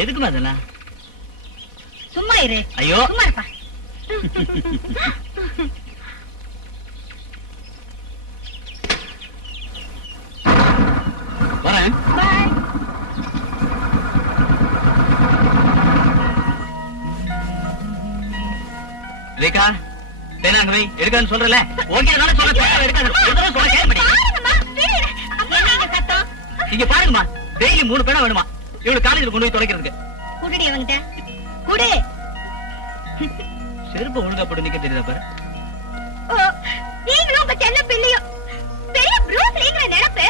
எதுக்குமா அதெல்லாம்? சும்மா இரு. ஐயோ சும்மா இருப்பா. வரேன். ரேகா தேனாங்க வை எடுக்கான்னு சொல்றல. ஓகேனால சொல்ல எடுக்காத. எதோ சொல்ல கேட்க மாட்டீங்க. இங்க பாருங்கம்மா, டெய்லி 3 பேனா வேணுமா இவளுக்கு காலேஜ்ல கொண்டு போய் தொலைக்கிறதுக்கு. குடுடி அவங்கிட்ட குடு. செருப்பு ஒழுங்கா போட்டு நிக்க தெரியுதா பாரு. நீங்களும் உங்க செல்ல பிள்ளையும் பெரிய ப்ரூஸ் லீங்கிற நினைப்பு.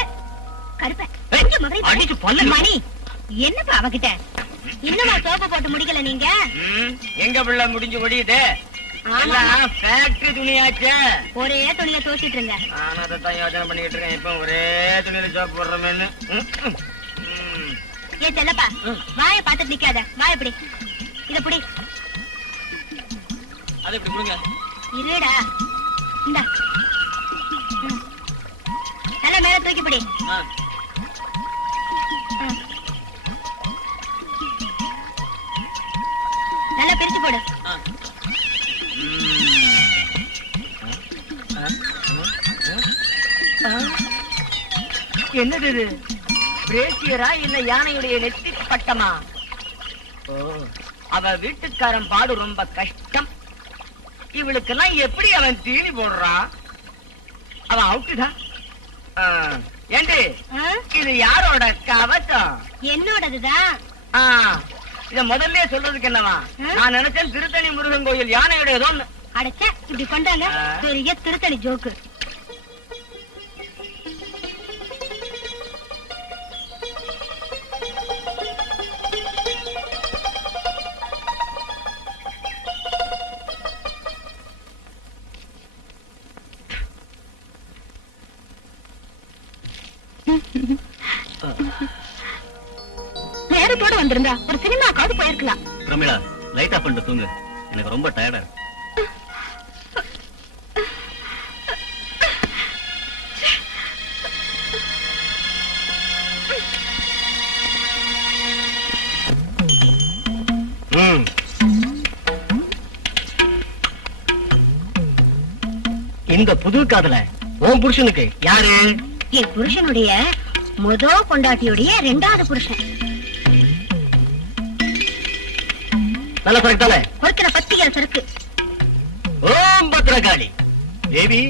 கருப்ப அடிச்சு பல்ல மணி. என்னப்பா அவகிட்ட இன்னுமா சோப்பு போட்டு முடிக்கல நீங்க? எங்க பிள்ளை முடிஞ்சு ஓடிட்டு ஃபேக்டரி துணியாச்சே. ஒரே துணியை தோச்சிட்டு இருங்க. நான் அதான் யோசனை பண்ணிட்டு இருக்கேன். இப்ப ஒரே துணியில சோப்பு போடுறோமேன்னு. ஏன் செல்லப்பா வாய பார்த்துட்டு நிக்காத. வாய பிடி. இத பிடி. அதை இப்படி கொடுங்க. இருடா இந்த நல்ல மேல தூக்கி பிடி. நல்லா பிரிச்சு போடு. என்னது இது? பிரேசியரா இல்ல யானையுடைய நெத்தி பட்டமா? அவ வீட்டுக்காரன் பாடு ரொம்ப கஷ்டம். இவளுக்கெல்லாம் எப்படி அவன் தீனி போடுறான்? அவன் அவுட்டுதான். ஏண்டி இது யாரோட கவசம்? என்னோடதுதான். இத முதல்ல சொல்றதுக்கு என்னவா? நான் நினைச்சேன் திருத்தணி முருகன் கோயில் யானையுடைய ஏதோ. அடைச்ச இப்படி கொண்டாங்க பெரிய திருத்தணி ஜோக்கு. நேரத்தோட வந்திருந்தா ஒரு சினிமாக்காவது போயிருக்கலாம். பிரமிளா லைட் ஆஃப் பண்ணிட்டு தூங்கு. எனக்கு ரொம்ப டயர்டா இருக்கு. இந்த புது காதல உன் புருஷனுக்கு யாரு? என் புருஷனுடைய முதல் பொண்டாட்டியுடைய 2வது புருஷன். நல்ல சரக்கு தானே? பொறுக்கிற பத்திக்கிற சரக்கு. ஓம் பத்ரகாளி தேவி.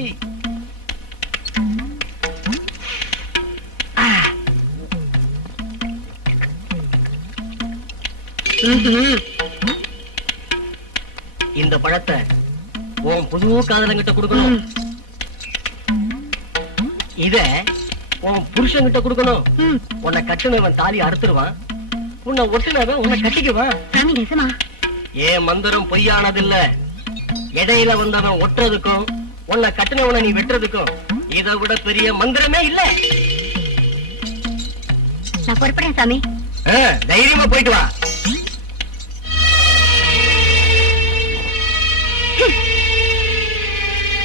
இந்த பழத்தை உன் புது காதலங்கிட்ட கொடுக்கணும். இத உன் புருஷன்கிட்ட கொடுக்கணும். உன்னை கட்டுனவன் தாலி அறுத்துருவான். உன்னை ஒட்டுனவன் உன்னை கட்டிக்குவான். சாமி நேசமா? ஏன் மந்திரம் பொய்யானதில்ல. இடையில வந்தவன் ஒட்டுறதுக்கும் உன்னை கட்டுனவனை நீ வெட்டுறதுக்கும் இதை விட பெரிய மந்திரமே இல்ல. நான் பொறுப்படுறேன் சாமி. தைரியமா போயிட்டு வா.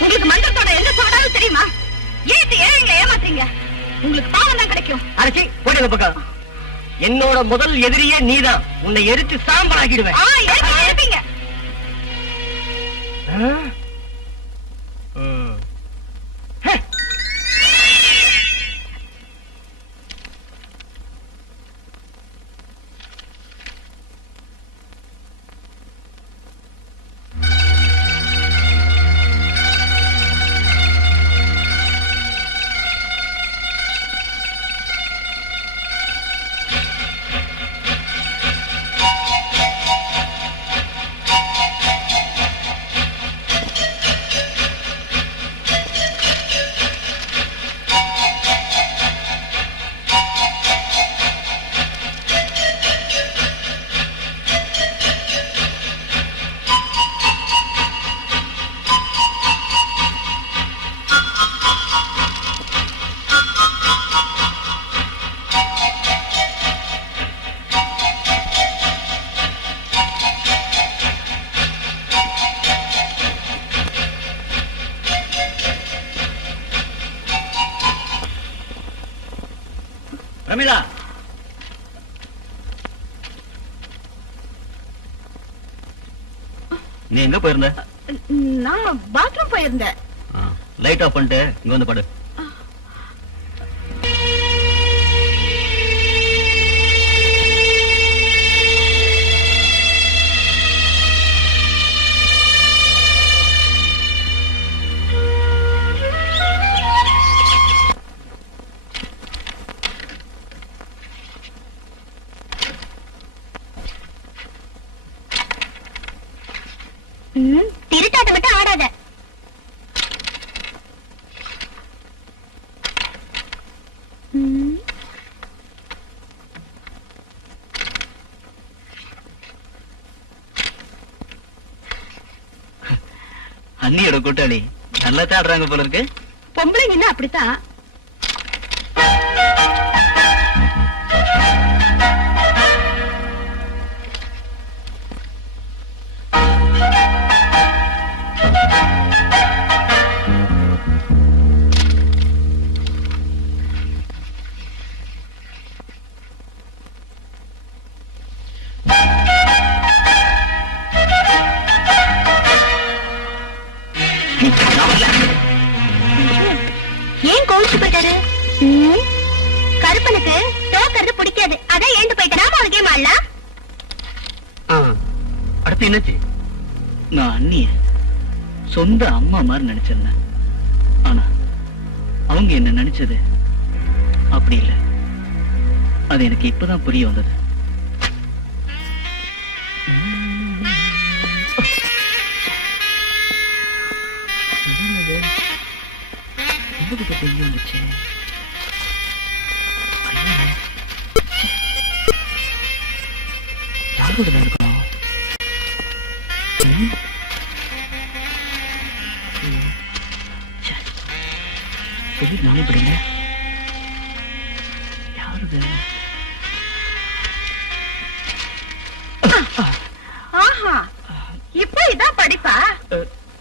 உங்களுக்கு மந்திரத்தோட எந்த சோடாலும் தெரியுமா? ஏன் ஏழைங்களை ஏமாத்துறீங்க? உங்களுக்கு பாவம் தான் கிடைக்கும். அரைச்சி போயிட்டு பக்கம். என்னோட முதல் எதிரியே நீதான். உன்னை எரிச்சு சாம்பல் ஆக்கிடுவேன். இருப்பீங்க. ரமீலா, நீ எங்க போயிருந்த? நான் பாத்ரூம் போயிருந்தேன். லைட் ஆஃப் பண்ணிட்டு இங்க வந்து படு. திருட்டாட்ட மட்டும் ஆடாத. அண்ணியோட கூட்டாளி நல்லா தாடுறாங்க போல இருக்கு. பொம்பளைங்க என்ன அப்படித்தான். ஏன் கோவிச்சு போயிட்டாரு? கருப்பனுக்கு தோக்கிறது பிடிக்காது. அதான் ஏண்டு போயிட்டா ஒரு கேம் ஆடலாம். அடுத்து என்னாச்சு? நான் அண்ணிய சொந்த அம்மா மாதிரி நினைச்சிருந்தேன். ஆனா அவங்க என்ன நினைச்சது அப்படி இல்ல. அது எனக்கு இப்பதான் புரிய வந்தது. வந்துச்சு. யாரோட இருக்கணும்? நானே படிங்க. யாருது? ஆஹா, இப்ப இதான் படிப்பா?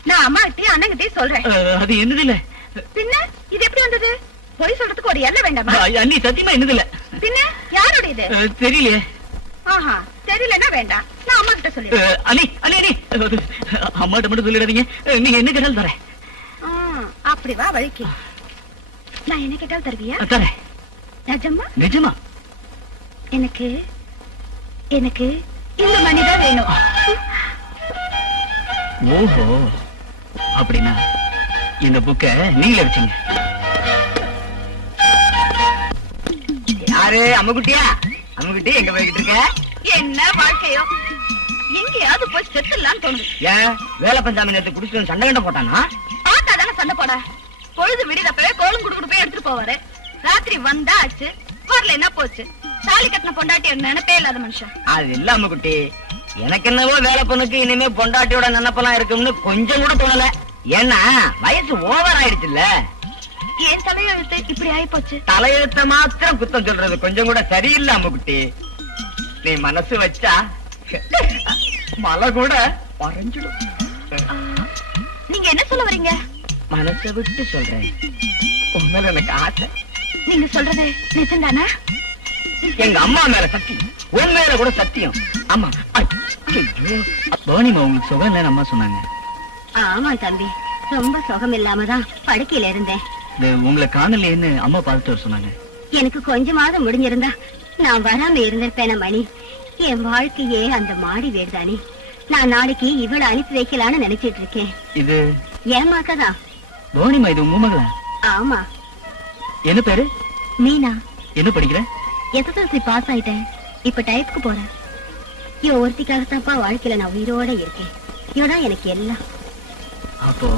நான் அம்மா கிட்டயும் அண்ணங்கிட்டயும் சொல்றேன். அது என்னது இல்ல. பின்ன இது எப்படி வந்தது? பொய் சொல்றதுக்கு ஒரு எல்லை வேண்டாமா? அண்ணி சத்தியமா என்னது இல்ல. பின்ன யாரோட இது? தெரியலையே. ஆஹா, தெரியலன்னா வேண்டாம், நான் அம்மா கிட்ட சொல்லிடுறேன். அண்ணி அண்ணி அண்ணி, அம்மாட்ட மட்டும் சொல்லிடாதீங்க. நீங்க என்ன கேட்டாலும் தரேன். அப்படி வா வழிக்கு. நான் என்ன கேட்டாலும் தருவியா? தரேன். நிஜமா? நிஜமா? எனக்கு எனக்கு இந்த மணிதான் வேணும். ஓஹோ, அப்படின்னா இந்த புக்க நீங்களே வச்சுங்க. யாரு? அம்முக்குட்டியா? அம்முக்குட்டி எங்க போய்கிட்டு இருக்க? என்ன வாழ்க்கையோ, எங்கேயாவது போய் செத்துலான்னு தோணுது. ஏன் வேலை பஞ்சாமி நேரத்தை குடிச்சு சண்டை கண்ட போட்டானா? பார்த்தா தானே சண்டை போட. பொழுது விடிதப்பவே கோலும் குடுக்குடு போய் எடுத்துட்டு போவாரு. ராத்திரி வந்தா ஆச்சு, வரல என்ன போச்சு. தாலி கட்டின பொண்டாட்டி நினைப்பே இல்லாத மனுஷன். அது இல்ல அம்முக்குட்டி, எனக்கு என்னவோ வேலை பொண்ணுக்கு இனிமே பொண்டாட்டியோட நினைப்பெல்லாம் இருக்கும்னு கொஞ்சம் கூட தோணல. ஏன்னா வயசு ஓவர் ஆயிடுச்சுல்ல. ஏன் தலையெழுத்து இப்படி ஆயி போச்சு? தலையெழுத்த மாத்திரம் குத்தம் சொல்றது கொஞ்சம் கூட சரியில்லை அம்முக்குட்டி. நீ மனசு வச்சா மலை கூட வரைஞ்சிடும். நீங்க என்ன சொல்ல வரீங்க? மனசை விட்டு சொல்றேன், உண்மையில எனக்கு ஆசை. நீங்க சொல்றது நிஜம்தானா? எங்க அம்மா மேல சத்தியம், உன் மேல கூட சத்தியம். அம்மா பவானிமா, உங்களுக்கு சுகம் இல்லைன்னு அம்மா சொன்னாங்க. ஆமா தம்பி, ரொம்ப சுகம் இல்லாமதான் படுக்கையில இருந்தேன். உங்களை காணலேன்னு அம்மா பார்த்துட்டு வர சொன்னாங்க. எனக்கு கொஞ்சமாவது முடிஞ்சிருந்தா நான் வராம இருந்திருப்பேன மணி. என் வாழ்க்கையே அந்த மாடி வீடுதானே. நான் நாளைக்கு இவளை அனுப்பி வைக்கலான்னு நினைச்சிட்டு இருக்கேன். இது ஏமாக்கதான். பவானிமா, இது உங்க மகளா? ஆமா. என்ன பேரு? மீனா. என்ன படிக்கிற? SSLC பாஸ் ஆயிட்டேன். இப்ப டைப்புக்கு போறேன். இவ ஒருத்திக்காகத்தான்ப்பா வாழ்க்கையில நான் உயிரோட இருக்கேன். இவதான் எனக்கு எல்லாம். அப்போ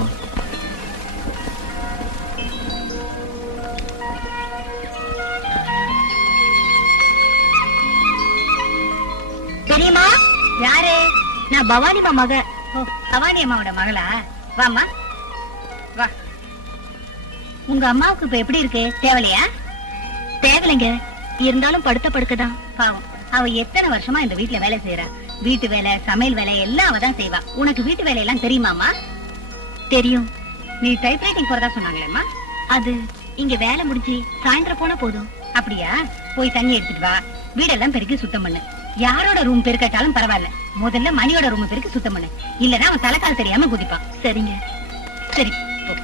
தெரியுமா? யாரு? நான் பவானிமா மக. பவானி அம்மாவோட மகளா? வாமா வா. உங்க அம்மாவுக்கு இப்ப எப்படி இருக்கு? தேவலையா? தேவலைங்க, இருந்தாலும் படுத்த படுக்கதான். பாவம், அவ எத்தனை வருஷமா இந்த வீட்டுல வேலை செய்யறா. வீட்டு வேலை, சமையல் வேலை எல்லாம் அவதான் செய்வா. உனக்கு வீட்டு வேலை எல்லாம் தெரியுமாமா? தெரியும். நீ டைப்ரைட்டிங் போறதா சொன்னாங்களேம்மா? அது இங்க வேலை முடிஞ்சு சாயந்தரம் போனா போதும். அப்படியா? போய் தண்ணி எடுத்துட்டு வா. வீடெல்லாம் பெருக்கி சுத்தம் பண்ணு. யாரோட ரூம் பெருக்கட்டாலும் பரவாயில்ல, முதல்ல மணியோட ரூம் பெருக்கி சுத்தம் பண்ணு. இல்லன்னா அவன் தலைக்கால் தெரியாம குதிப்பான். சரிங்க? சரி போ.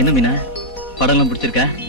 என்ன மீனா, படம்லாம் பிடிச்சிருக்கா?